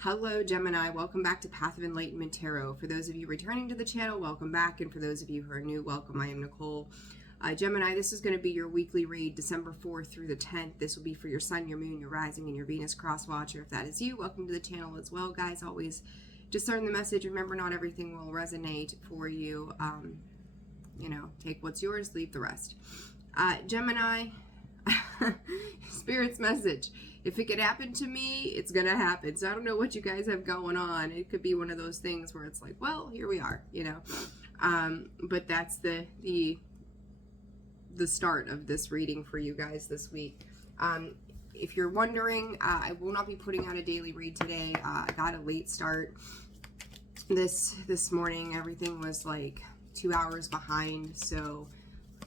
Hello Gemini, welcome back to Path of Enlightenment Tarot. For those of you returning to the channel, welcome back, and for those of you who are new, welcome. I am Nicole. Gemini, this is going to be your weekly read, December 4th through the 10th. This will be for your Sun, your Moon, your Rising, and your Venus cross watcher. If that is you, welcome to the channel as well, guys. Always discern the message. Remember, not everything will resonate for you. Take what's yours, leave the rest. Gemini, Spirit's message. If it could happen to me, it's gonna happen. So I don't know what you guys have going on. It could be one of those things where it's like, well, here we are, but that's the start of this reading for you guys this week. If you're wondering, I will not be putting out a daily read today. I got a late start this morning. Everything was like 2 hours behind, so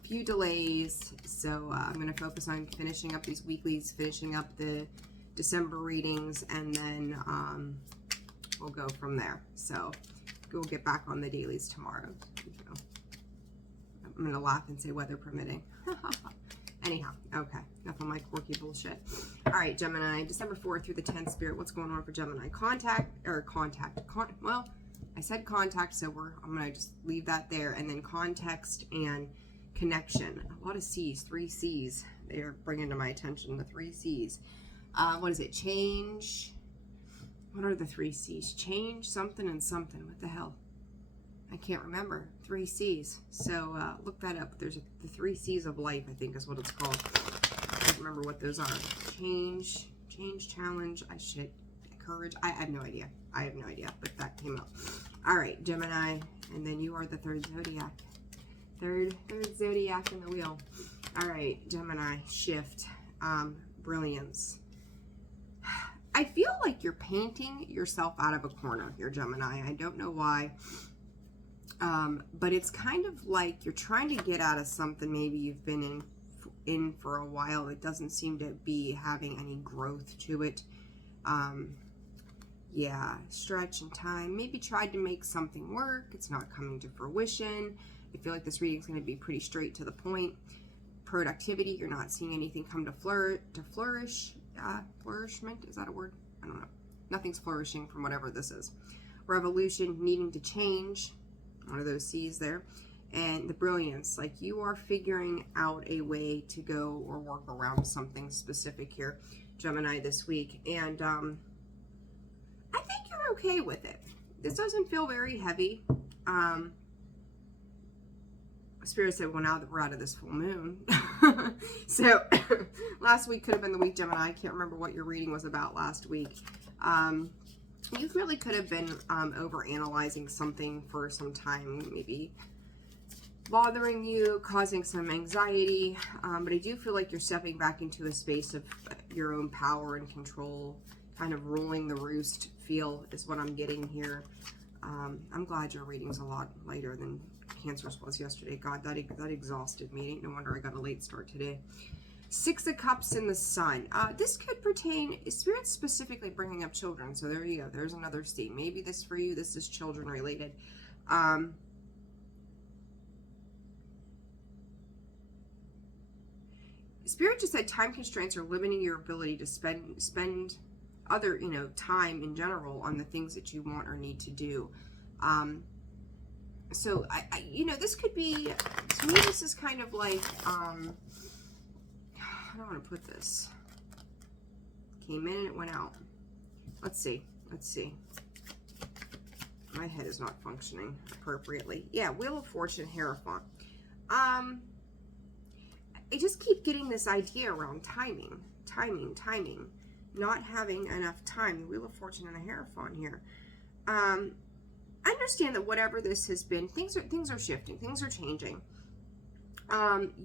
few delays. So I'm going to focus on finishing up these weeklies, finishing up the December readings, and then we'll go from there. So we'll get back on the dailies tomorrow. I'm going to laugh and say weather permitting. Anyhow, okay, enough of my quirky bullshit. All right, Gemini, December 4th through the 10th, Spirit, what's going on for Gemini? Well, I said contact, so I'm going to just leave that there, and then context and connection. A lot of C's, 3 C's. They're bringing to my attention the 3 C's. What is it? Change. What are the 3 C's? Change, something, and something. What the hell? I can't remember. 3 C's. So look that up. There's the 3 C's of life, I think is what it's called. I don't remember what those are. Change, challenge, courage. I have no idea. But that came up. All right, Gemini, and then you are the third zodiac. Third zodiac in the wheel. All right, Gemini, shift, brilliance. I feel like you're painting yourself out of a corner here, Gemini. I don't know why, but it's kind of like you're trying to get out of something maybe you've been in for a while. It doesn't seem to be having any growth to it. Yeah, stretch and time. Maybe tried to make something work. It's not coming to fruition. I feel like this reading is going to be pretty straight to the point. Productivity, you're not seeing anything come to flourish. Flourishment, is that a word? I don't know. Nothing's flourishing from whatever this is. Revolution, needing to change. One of those C's there. And the brilliance, like you are figuring out a way to go or work around something specific here, Gemini, this week. And I think you're okay with it. This doesn't feel very heavy. Spirit said, well, now that we're out of this full moon. So last week could have been the week, Gemini. I can't remember what your reading was about last week. You really could have been over-analyzing something for some time, maybe bothering you, causing some anxiety. But I do feel like you're stepping back into a space of your own power and control, kind of ruling the roost feel is what I'm getting here. I'm glad your reading's a lot lighter than Cancer's was yesterday. God, that exhausted me. Ain't no wonder I got a late start today. 6 of Cups in the Sun. This could pertain, Spirit's specifically bringing up children. So there you go. There's another C. Maybe this for you, this is children related. Spirit just said time constraints are limiting your ability to spend other, time in general on the things that you want or need to do. So this could be, to me, this is kind of like, I don't want to put this. Came in and it went out. Let's see. My head is not functioning appropriately. Yeah, Wheel of Fortune, Hierophant. I just keep getting this idea around timing. Not having enough time. The Wheel of Fortune and the Hierophant here. I understand that whatever this has been, things are shifting, things are changing.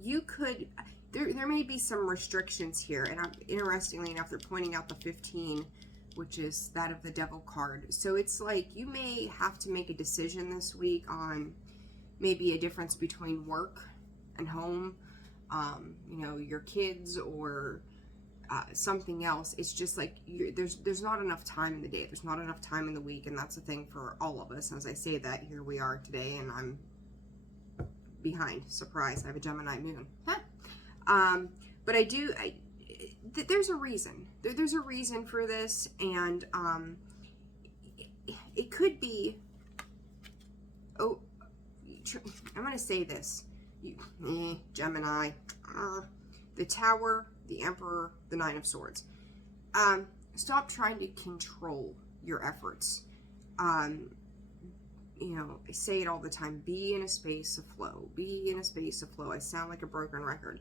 You could, there may be some restrictions here, and interestingly enough, they're pointing out the 15, which is that of the Devil card. So it's like you may have to make a decision this week on maybe a difference between work and home, your kids, or something else. It's just like there's not enough time in the day, there's not enough time in the week, and that's the thing for all of us. As I say that, here we are today, and I'm behind. Surprise, I have a Gemini moon. But there's a reason. There's a reason for this, and it could be, oh, I'm going to say this. Gemini, the Tower, the Emperor, the Nine of Swords. Stop trying to control your efforts. You know, I say it all the time, be in a space of flow. Be in a space of flow. I sound like a broken record.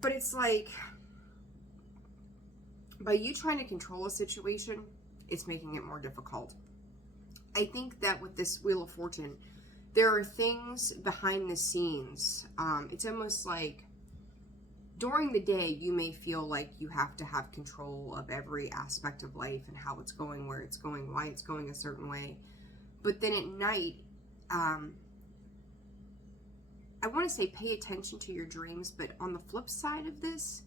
But it's like, by you trying to control a situation, it's making it more difficult. I think that with this Wheel of Fortune, there are things behind the scenes. It's almost like during the day, you may feel like you have to have control of every aspect of life and how it's going, where it's going, why it's going a certain way. But then at night, I want to say pay attention to your dreams, but on the flip side of this,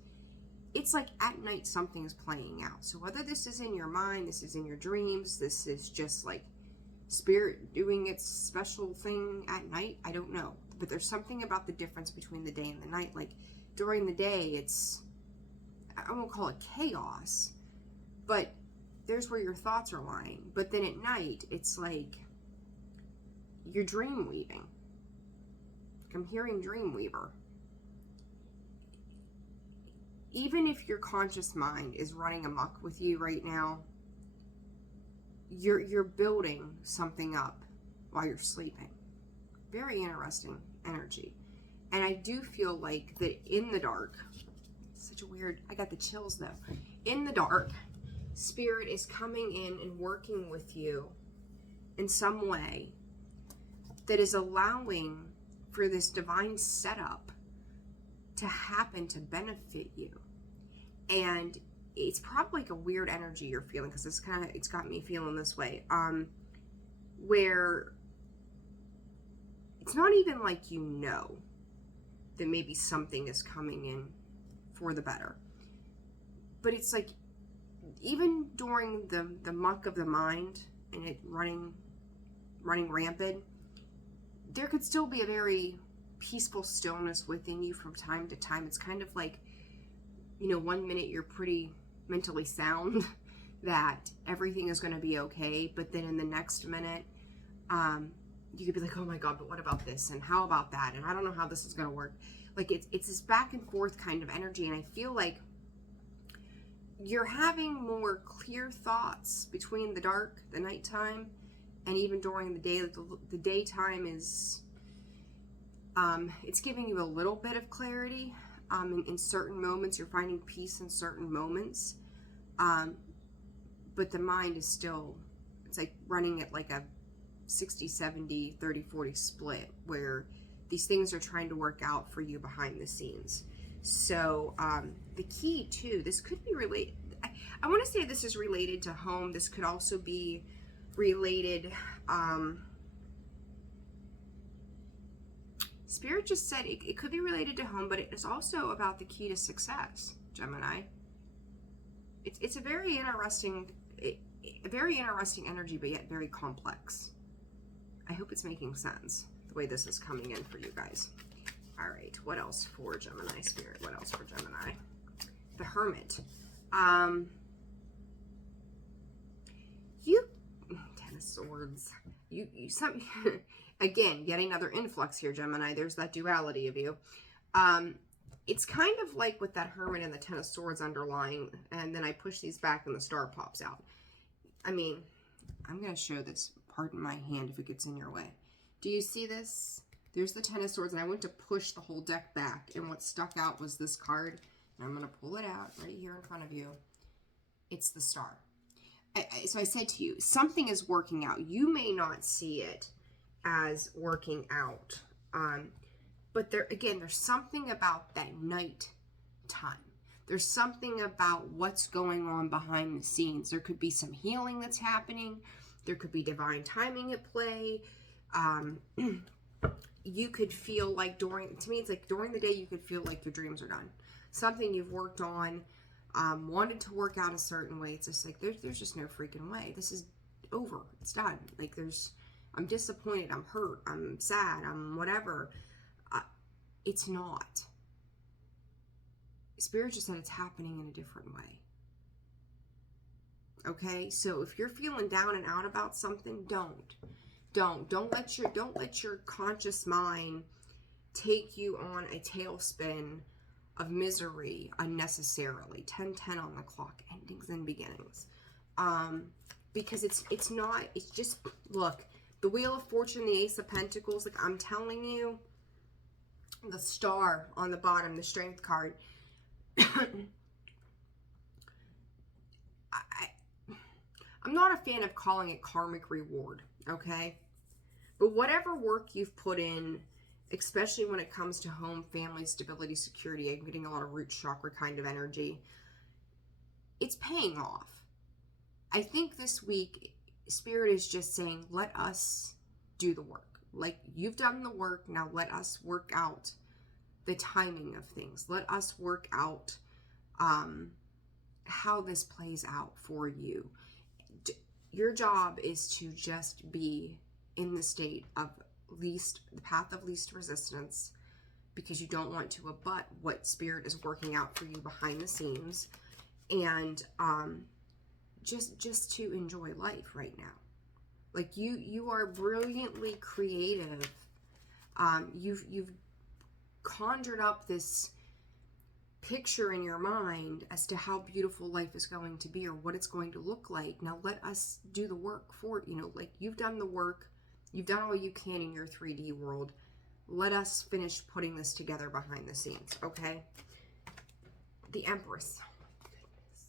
it's like at night something is playing out. So whether this is in your mind, this is in your dreams, this is just like spirit doing its special thing at night, I don't know. But there's something about the difference between the day and the night. Like during the day, it's, I won't call it chaos, but there's where your thoughts are lying. But then at night, it's like you're dream weaving. I'm hearing Dreamweaver. Even if your conscious mind is running amok with you right now, you're building something up while you're sleeping. Very interesting energy. And I do feel like that in the dark, such a weird, I got the chills though. In the dark, Spirit is coming in and working with you in some way that is allowing for this divine setup to happen to benefit you. And it's probably like a weird energy you're feeling, because it's got me feeling this way, where it's not even like you know that maybe something is coming in for the better, but it's like even during the muck of the mind and it running rampant, there could still be a very peaceful stillness within you from time to time. It's kind of like, you know, 1 minute you're pretty mentally sound that everything is going to be okay, but then in the next minute, you could be like, oh my God, but what about this? And how about that? And I don't know how this is going to work. Like it's this back and forth kind of energy. And I feel like you're having more clear thoughts between the dark, the nighttime, and even during the day. The daytime is, it's giving you a little bit of clarity. In certain moments, you're finding peace in certain moments. But the mind is still, it's like running at like a 60, 70, 30, 40 split, where these things are trying to work out for you behind the scenes. So the key too, this could be related, I want to say this is related to home. This could also be related, Spirit just said it could be related to home, but it is also about the key to success, Gemini. It's a very interesting energy, but yet very complex. I hope it's making sense the way this is coming in for you guys. All right, what else for Gemini Spirit? What else for Gemini? The Hermit. Ten of Swords. Again, yet another influx here, Gemini. There's that duality of you. It's kind of like with that Hermit and the Ten of Swords underlying, and then I push these back and the star pops out. I mean, I'm going to show this. Pardon my hand if it gets in your way. Do you see this? There's the Ten of Swords, and I went to push the whole deck back, and what stuck out was this card. And I'm going to pull it out right here in front of you. It's the star. So I said to you, something is working out. You may not see it as working out. But there's something about that night time. There's something about what's going on behind the scenes. There could be some healing that's happening. There could be divine timing at play. You could feel like to me, it's like during the day, you could feel like your dreams are done. Something you've worked on, wanted to work out a certain way. It's just like, there's just no freaking way. This is over. It's done. Like I'm disappointed. I'm hurt. I'm sad. I'm whatever. It's not. Spirit just said it's happening in a different way. Okay, so if you're feeling down and out about something, don't let your conscious mind take you on a tailspin of misery unnecessarily. 10:10 on the clock, endings and beginnings. Because it's just, look, the Wheel of Fortune, the Ace of Pentacles, like I'm telling you, the Star on the bottom, the Strength card. I'm not a fan of calling it karmic reward, okay? But whatever work you've put in, especially when it comes to home, family, stability, security, I'm getting a lot of root chakra kind of energy, it's paying off. I think this week, Spirit is just saying, let us do the work. Like, you've done the work, now let us work out the timing of things. Let us work out how this plays out for you. Your job is to just be in the state of the path of least resistance, because you don't want to abut what Spirit is working out for you behind the scenes, and just to enjoy life right now. Like you are brilliantly creative. You've conjured up this picture in your mind as to how beautiful life is going to be or what it's going to look like. Now let us do the work for it. You know, like, you've done the work, you've done all you can in your 3D world. Let us finish putting this together behind the scenes, okay? The Empress. Goodness.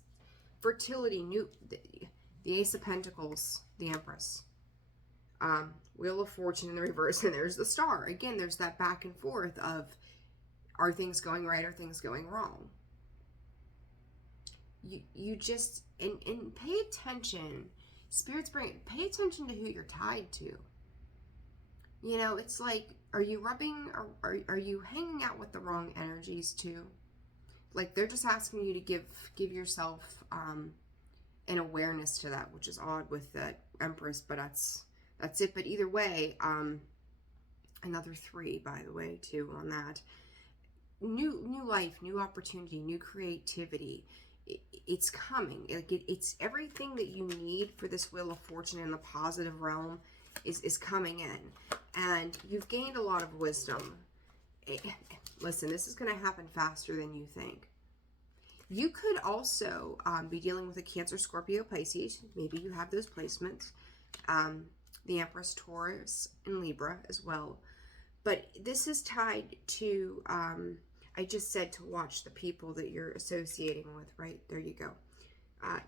Fertility, the Ace of Pentacles, the Empress. Wheel of Fortune in the reverse, and there's the Star. Again, there's that back and forth of, are things going right? Are things going wrong? You just, and pay attention. Spirit's pay attention to who you're tied to. You know, it's like, are you rubbing, or are you hanging out with the wrong energies too? Like, they're just asking you to give yourself an awareness to that, which is odd with the Empress, but that's it. But either way, another 3, by the way, too, on that. New life, new opportunity, new creativity. It's coming. Like, it's everything that you need for this Wheel of Fortune in the positive realm is coming in. And you've gained a lot of wisdom. Listen, this is going to happen faster than you think. You could also be dealing with a Cancer, Scorpio, Pisces. Maybe you have those placements. The Empress, Taurus, and Libra as well. But this is tied to, I just said to watch the people that you're associating with, right? There you go.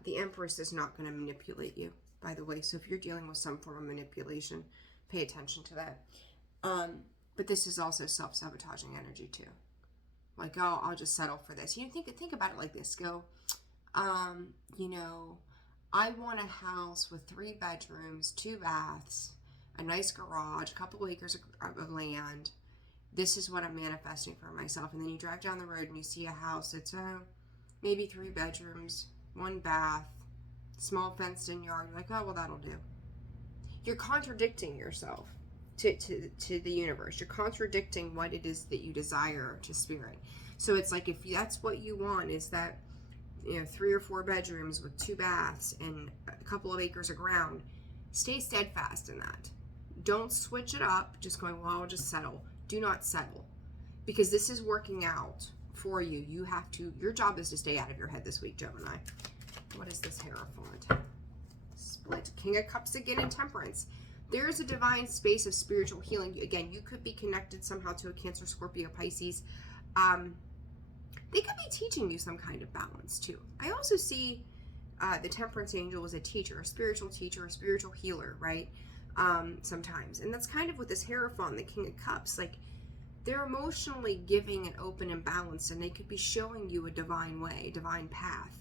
The Empress is not going to manipulate you, by the way. So if you're dealing with some form of manipulation, pay attention to that. But this is also self-sabotaging energy too. Like, oh, I'll just settle for this. You think about it like this. Go, you know, I want a house with 3 bedrooms, 2 baths, a nice garage, a couple acres of land. This is what I'm manifesting for myself. And then you drive down the road and you see a house that's maybe 3 bedrooms, 1 bath, small fenced in yard. You're like, oh, well, that'll do. You're contradicting yourself to the universe. You're contradicting what it is that you desire to Spirit. So it's like, if that's what you want, is that, you know, 3 or 4 bedrooms with 2 baths and a couple of acres of ground, stay steadfast in that. Don't switch it up just going, well, I'll just settle. Do not settle, because this is working out for you. You have to, your job is to stay out of your head this week, Gemini. What is this Hierophant? Split. King of Cups again, and Temperance. There is a divine space of spiritual healing. Again, you could be connected somehow to a Cancer, Scorpio, Pisces. They could be teaching you some kind of balance too. I also see the Temperance Angel as a teacher, a spiritual healer, right? Sometimes. And that's kind of with this Hierophant, the King of Cups. Like, they're emotionally giving and open and balanced, and they could be showing you a divine way, divine path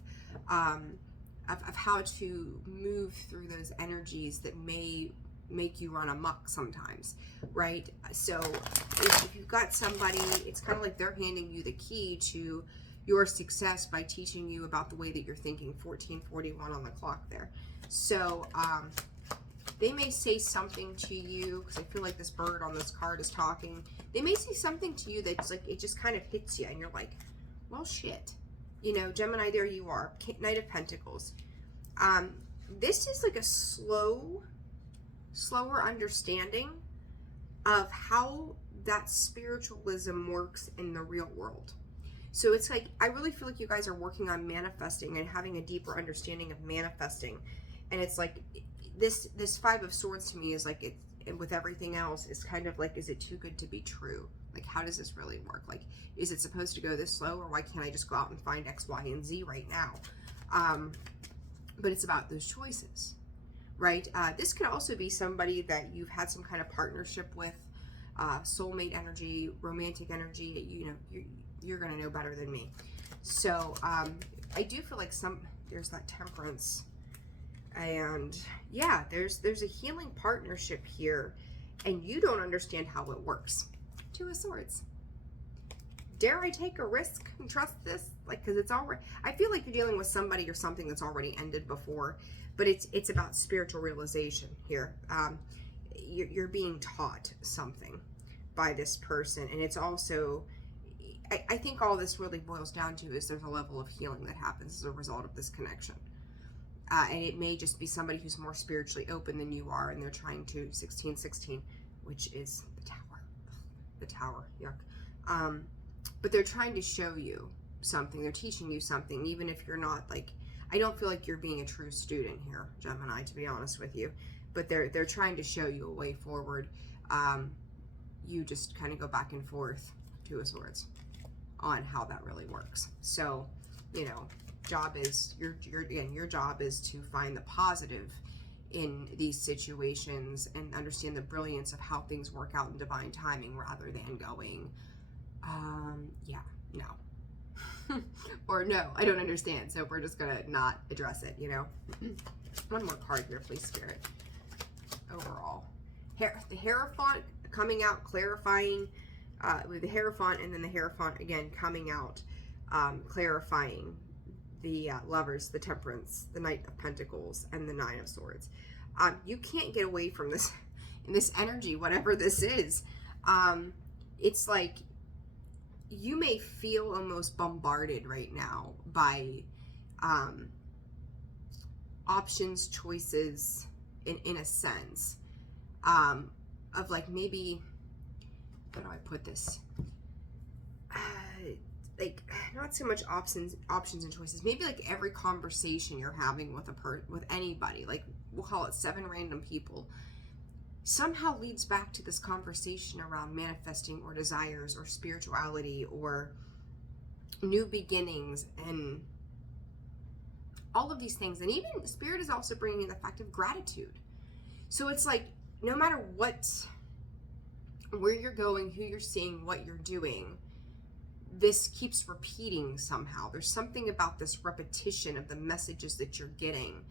of how to move through those energies that may make you run amok sometimes, right? So if you've got somebody, it's kind of like they're handing you the key to your success by teaching you about the way that you're thinking. 1441 on the clock there. So they may say something to you, because I feel like this bird on this card is talking. They may say something to you that's like, it just kind of hits you, and you're like, well, shit. You know, Gemini, there you are. Knight of Pentacles. This is like a slower understanding of how that spiritualism works in the real world. So it's like, I really feel like you guys are working on manifesting and having a deeper understanding of manifesting. And it's like, this Five of Swords to me is like, it, and with everything else, it's kind of like, is it too good to be true? Like, how does this really work? Like, is it supposed to go this slow, or why can't I just go out and find X, Y, and Z right now? But it's about those choices, right? This could also be somebody that you've had some kind of partnership with, soulmate energy, romantic energy. You know, you're going to know better than me. So I do feel like there's that Temperance, and yeah, there's a healing partnership here, and you don't understand how it works. Two of Swords. Dare I take a risk and trust this? Like, because it's already, I feel like you're dealing with somebody or something that's already ended before, but it's about spiritual realization here. You're being taught something by this person, and it's also, I think all this really boils down to is there's a level of healing that happens as a result of this connection. And it may just be somebody who's more spiritually open than you are, and they're trying to 1616, which is the Tower. The Tower, yuck. But they're trying to show you something. They're teaching you something, even if you're not, like, I don't feel like you're being a true student here, Gemini, to be honest with you. But they're trying to show you a way forward. You just kind of go back and forth, Two of Swords, on how that really works. So, you know, job is your job is to find the positive in these situations and understand the brilliance of how things work out in divine timing, rather than going, yeah, no. Or no, I don't understand, so we're just gonna not address it, you know. One more card here, please, Spirit. Overall, the Hierophant coming out, clarifying, with the Hierophant, and then the Hierophant again coming out, clarifying the Lovers, the Temperance, the Knight of Pentacles, and the Nine of Swords. You can't get away from this, this energy, whatever this is. It's like you may feel almost bombarded right now by options, choices, in a sense, of like, maybe, how do I put this? Like, not so much options and choices. Maybe like every conversation you're having with with anybody, like we'll call it 7 random people, somehow leads back to this conversation around manifesting, or desires, or spirituality, or new beginnings, and all of these things. And even Spirit is also bringing in the fact of gratitude. So it's like, no matter where you're going, who you're seeing, what you're doing, this keeps repeating somehow. There's something about this repetition of the messages that you're getting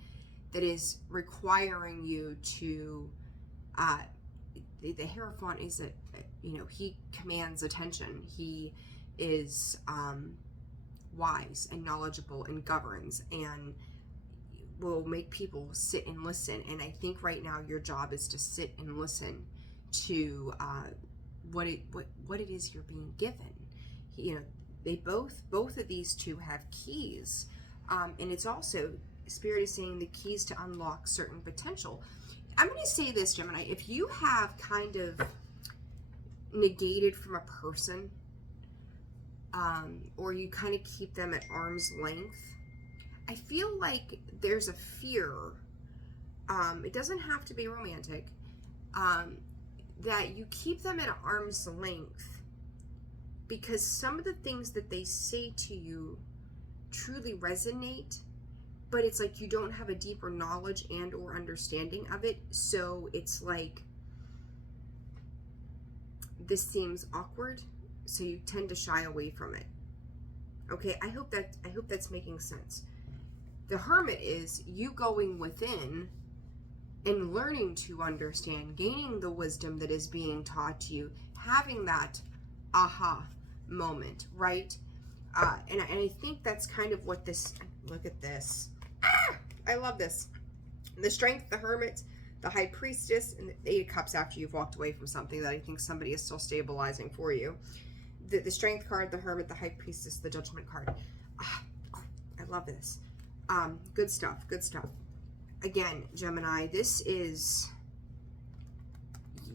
that is requiring you to, the Hierophant is he commands attention. He is wise and knowledgeable and governs and will make people sit and listen. And I think right now your job is to sit and listen to what it is you're being given. You know, they both of these two have keys, and it's also, Spirit is saying, the keys to unlock certain potential. I'm going to say this, Gemini, if you have kind of negated from a person, or you kind of keep them at arm's length, I feel like there's a fear, it doesn't have to be romantic, that you keep them at arm's length because some of the things that they say to you truly resonate, but it's like you don't have a deeper knowledge and or understanding of it. So it's like, this seems awkward, so you tend to shy away from it. Okay, I hope that's making sense. The Hermit is you going within and learning to understand, gaining the wisdom that is being taught to you, having that aha moment, right? And I think that's kind of what this, look at this. I love this. The Strength, the Hermit, the High Priestess, and the Eight of Cups after you've walked away from something that I think somebody is still stabilizing for you. The Strength card, the Hermit, the High Priestess, the Judgment card. I love this. Good stuff, good stuff. Again, Gemini, this is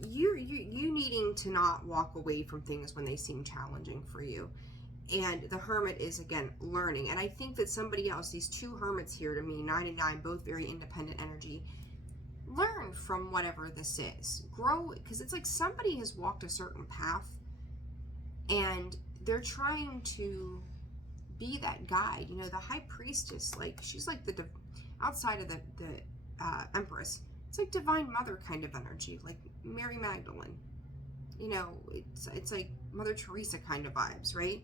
you needing to not walk away from things when they seem challenging for you. And the Hermit is, again, learning. And I think that somebody else, these two Hermits here to me, 9 and 9, both very independent energy, learn from whatever this is. Grow, because it's like somebody has walked a certain path and they're trying to be that guide. You know, the High Priestess, like, she's like the, outside of the Empress, it's like Divine Mother kind of energy, like Mary Magdalene. You know, it's like Mother Teresa kind of vibes, right?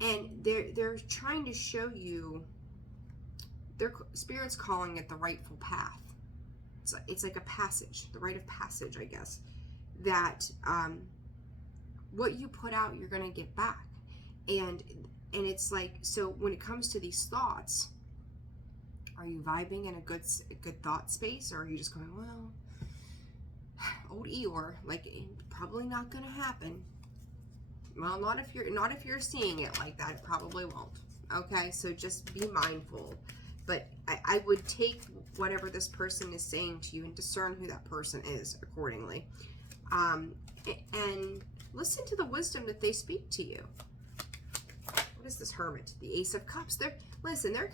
And they're trying to show you, their spirit's calling it the rightful path. It's like a passage, the rite of passage, I guess, that what you put out, you're going to get back. And it's like, so when it comes to these thoughts, are you vibing in a good thought space, or are you just going, well, old Eeyore, like, probably not going to happen? Well, not if you're seeing it like that. It probably won't. Okay, so just be mindful. But I would take whatever this person is saying to you and discern who that person is accordingly. And listen to the wisdom that they speak to you. What is this Hermit? The Ace of Cups. They're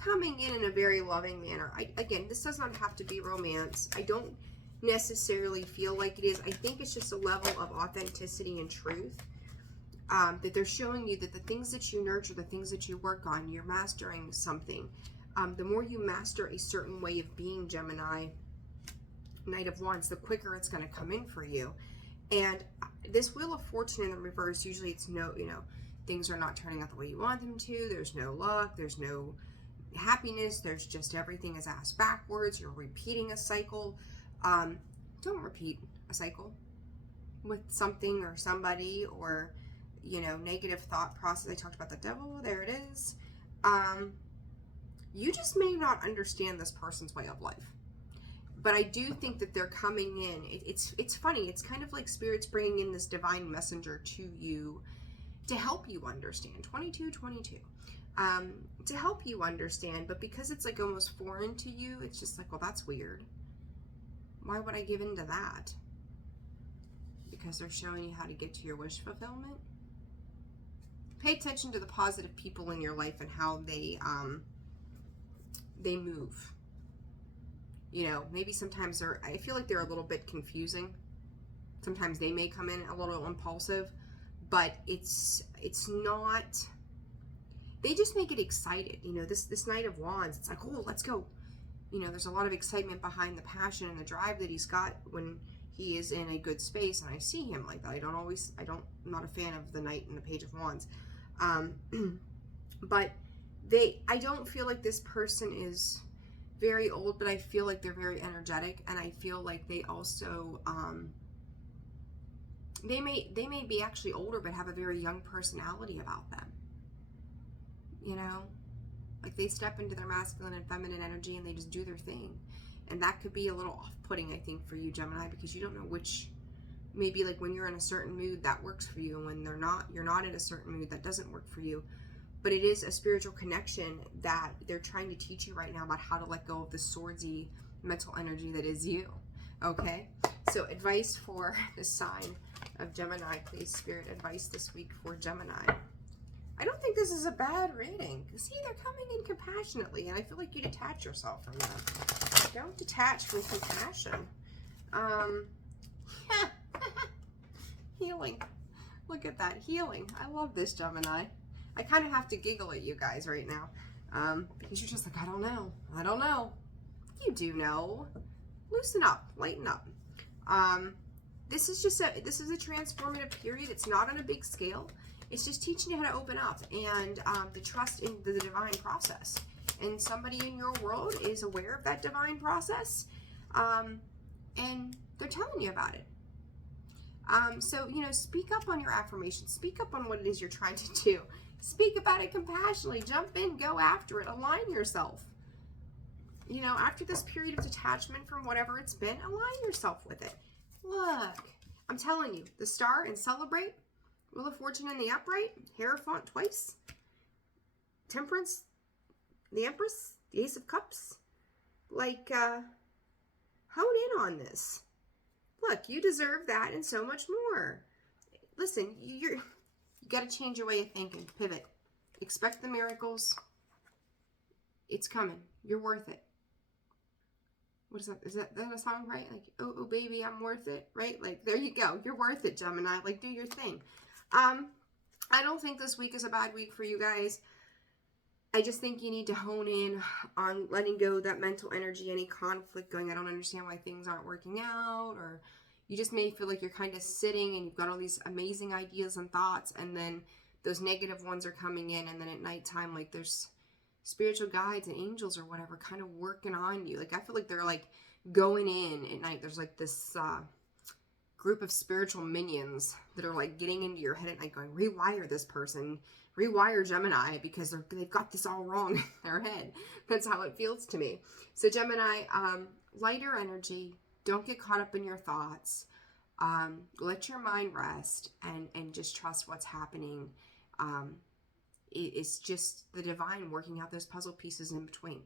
coming in a very loving manner. Again, this does not have to be romance. I don't necessarily feel like it is. I think it's just a level of authenticity and truth. That they're showing you that the things that you nurture, the things that you work on, you're mastering something. The more you master a certain way of being, Gemini, Knight of Wands, the quicker it's going to come in for you. And this Wheel of Fortune in the reverse, usually it's no, you know, things are not turning out the way you want them to. There's no luck. There's no happiness. There's just everything is ass backwards. You're repeating a cycle. Don't repeat a cycle with something or somebody, or, you know, negative thought process. I talked about the devil. There it is. You just may not understand this person's way of life. But I do think that they're coming in. It's funny. It's kind of like Spirit's bringing in this divine messenger to you to help you understand. 2222. To help you understand. But because it's like almost foreign to you, it's just like, well, that's weird. Why would I give in to that? Because they're showing you how to get to your wish fulfillment. Pay attention to the positive people in your life and how they move. You know, maybe sometimes I feel like they're a little bit confusing. Sometimes they may come in a little impulsive, but it's not, they just make it excited. You know, this Knight of Wands, it's like, oh, let's go. You know, there's a lot of excitement behind the passion and the drive that he's got when he is in a good space, and I see him like that. I'm not a fan of the Knight and the Page of Wands. But I don't feel like this person is very old, but I feel like they're very energetic, and I feel like they also, they may be actually older, but have a very young personality about them. You know, like they step into their masculine and feminine energy and they just do their thing. And that could be a little off-putting, I think, for you, Gemini, because you don't know which, maybe like when you're in a certain mood, that works for you, and when you're not in a certain mood, that doesn't work for you. But it is a spiritual connection that they're trying to teach you right now about how to let go of the swordsy mental energy that is you. Okay? So advice for the sign of Gemini, please, Spirit, advice this week for Gemini. I don't think this is a bad reading. See, they're coming in compassionately, and I feel like you detach yourself from them. Don't detach with compassion. Healing. Look at that, healing. I love this, Gemini. I kind of have to giggle at you guys right now, because you're just like, I don't know. You do know. Loosen up, lighten up. This is a transformative period. It's not on a big scale. It's just teaching you how to open up and to trust in the divine process. And somebody in your world is aware of that divine process, and they're telling you about it. So, you know, speak up on your affirmations. Speak up on what it is you're trying to do. Speak about it compassionately. Jump in, go after it, align yourself. You know, after this period of detachment from whatever it's been, align yourself with it. Look, I'm telling you, the Star and Celebrate, Wheel of Fortune in the upright, Hierophant twice, Temperance, the Empress, The Ace of Cups. Like, hone in on this. Look, you deserve that and so much more. Listen, you got to change your way of thinking. Pivot. Expect the miracles. It's coming. You're worth it. What is that? Is that a song, right? Like, oh, baby, I'm worth it, right? Like, there you go. You're worth it, Gemini. Like, do your thing. I don't think this week is a bad week for you guys. I just think you need to hone in on letting go of that mental energy, any conflict going, I don't understand why things aren't working out, or you just may feel like you're kind of sitting and you've got all these amazing ideas and thoughts, and then those negative ones are coming in, and then at nighttime, like, there's spiritual guides and angels or whatever kind of working on you. Like, I feel like they're like going in at night. There's like this group of spiritual minions that are like getting into your head at night going, rewire this person, rewire Gemini, because they've got this all wrong in their head. That's how it feels to me. So Gemini, lighter energy, don't get caught up in your thoughts, let your mind rest and just trust what's happening. It's just the divine working out those puzzle pieces in between.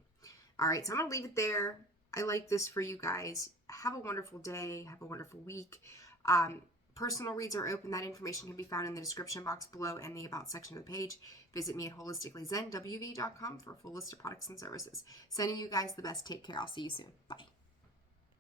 All right, so I'm going to leave it there. I like this for you guys. Have a wonderful day. Have a wonderful week. Personal reads are open. That information can be found in the description box below and the About section of the page. Visit me at holisticallyzenwv.com for a full list of products and services. Sending you guys the best. Take care. I'll see you soon. Bye.